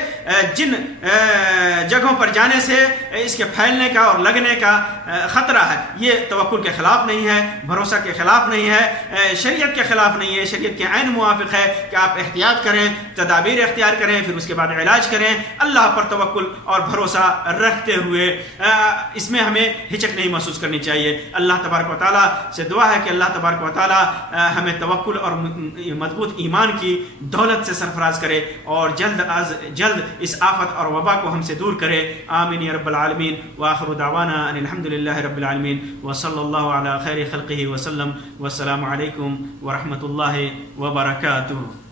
جن جگہوں پر جانے سے اس کے پھیلنے کا اور لگنے کا خطرہ ہے۔ یہ توکل کے خلاف نہیں ہے، بھروسہ کے خلاف نہیں ہے، شریعت کے خلاف نہیں ہے، شریعت کے عین موافق ہے کہ آپ احتیاط کریں، تدابیر اختیار کریں، پھر اس کے بعد علاج کریں، اللہ پر توکل اور بھروسہ رکھتے ہوئے۔ اس میں ہمیں ہچک نہیں محسوس کرنی چاہیے۔ اللہ تبارک و تعالیٰ سے دعا ہے کہ اللہ تبارک و تعالیٰ ہمیں توکل اور مضبوط ایمان کی دولت سے سرفراز کرے اور جلد از جلد اس آفت اور وبا کو ہم سے دور کرے۔ آمین یا رب العالمین۔ وآخر دعوانا ان الحمد للہ رب العالمین، وصلی اللہ علی خیر خلقہ وسلم، والسلام علیکم ورحمۃ اللہ وبرکاتہ۔